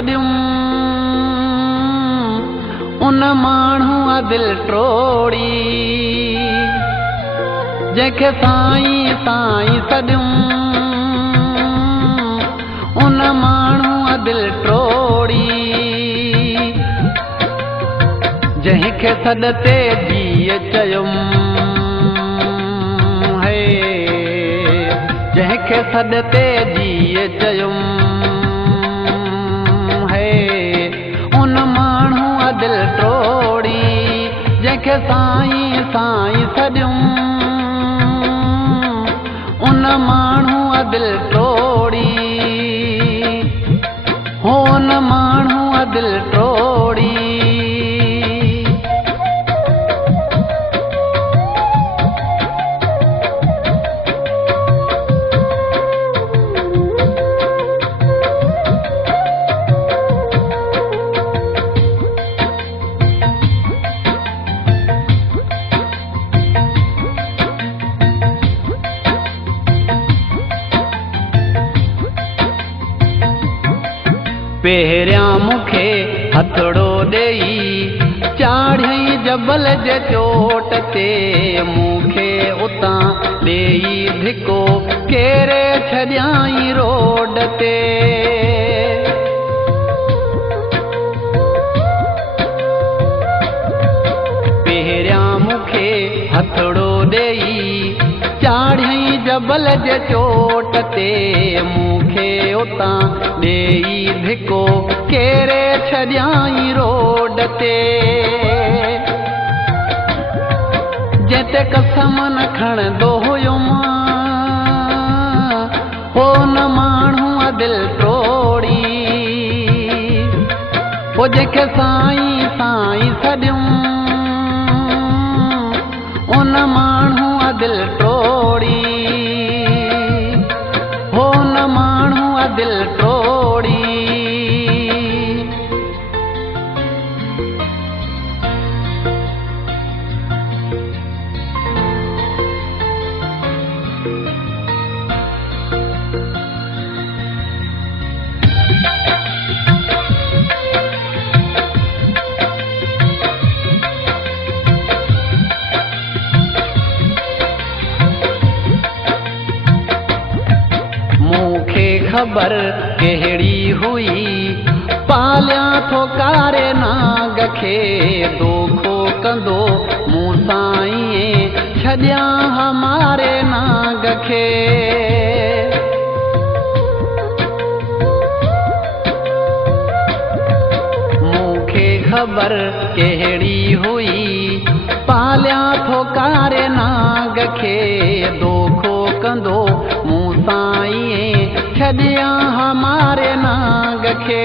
सॾियूं उन माण्हू दिल ट्रोड़ी जंहिंखे साईं साईं सॾियूं उन माण्हू दिल ट्रोड़ी जंहिंखे सॾते जीअ चयुमि है जंहिंखे सॾते जीअ चयुमि है उन माण्हू दिल ट्रोड़ी जंहिंखे साईं साईं सॾियूं उन माण्हू दिल ट्रोड़ी हो उन माण्हू दिल ट्रोड़ी पहिरियां मूंखे हथड़ो ॾेई चाढ़ियई जबल जे चोट ते मूंखे उतां ॾेई धिको केरे छॾियाई रोड ते पहिरियां मूंखे हथड़ो ॾेई चाढ़ियई जबल जे चोट ते मूंखे उतां ॾेई धिको केरे छॾियाई रोड ते जंहिंते कसम न खणंदो हुयुमि हो न माण्हू दिल ट्रोड़ी हो जंहिंखे साईं साईं सॾियूं उन माण्हू दिल ट्रोड़ी हो न माण्हू दिल ट्रोड़ी ख़बर कहिड़ी हुई पालिया थो कारे नाग खे दोखो कंदो मूं साईं छॾियां हमारे नाग खे मूंखे ख़बर कहिड़ी हुई पालिया थो कारे नाग खे दोखो कंदो मूं साईं छॾियां हमारे नाग खे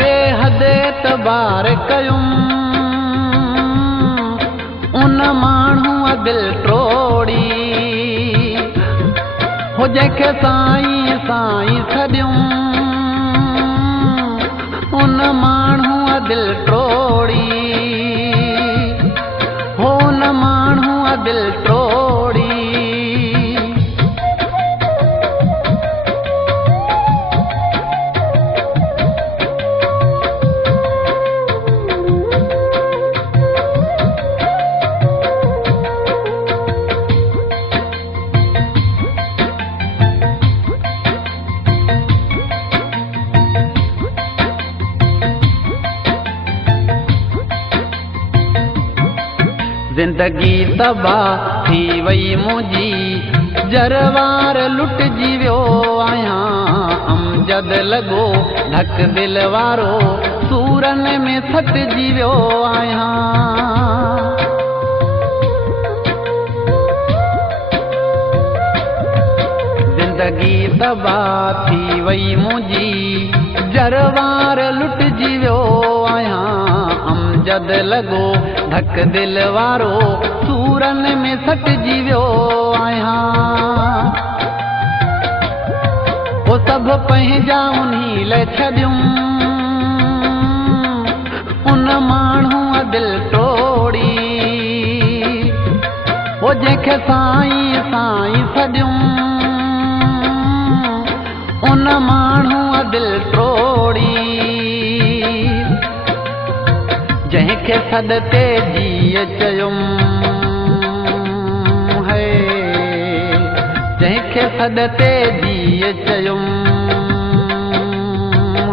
बेहद एतबार कयुमि उन माण्हू दिल ट्रोड़ी हो जंहिंखे साईं साईं सॾियूं उन माण्हू दिल ट्रोड़ी हो न माण्हू दिल ट्रोड़ी ज़िंदगी तबाह थी वई मुंहिंजी जरवार लुटिजी वियो आहियां अमजद लॻो ढक दिल वारो सूरनि में सटिजी वियो आहियां ज़िंदगी तबाह थी वई मुंहिंजी जरवार लुटिजी वियो आहियां अमजद लॻो ढक दिल वारो सूरनि में सटिजी वियो आहियां वो सभु पंहिंजा उन्ही लाइ छॾियूं उन माण्हू दिल तोड़ी वो जंहिंखे साईं साईं सॾियूं उन जंहिंखे सॾते जीअ चयुमि है, जंहिंखे सॾते जीअ चयुमि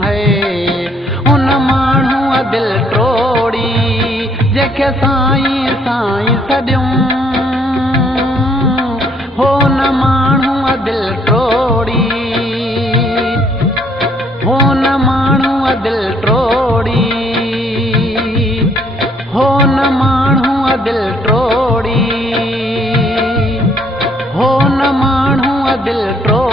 है, उन माण्हूअ दिलि टोड़ी जंहिंखे साईं साईं सॾियुमि, हो न माण्हूअ दिलि टोड़ी, हो न माण्हूअ दिलि टोड़ी, हो न माण्हूअ दिलि टोड़ी, हो न माण्हूअ दिलि टोड़ी।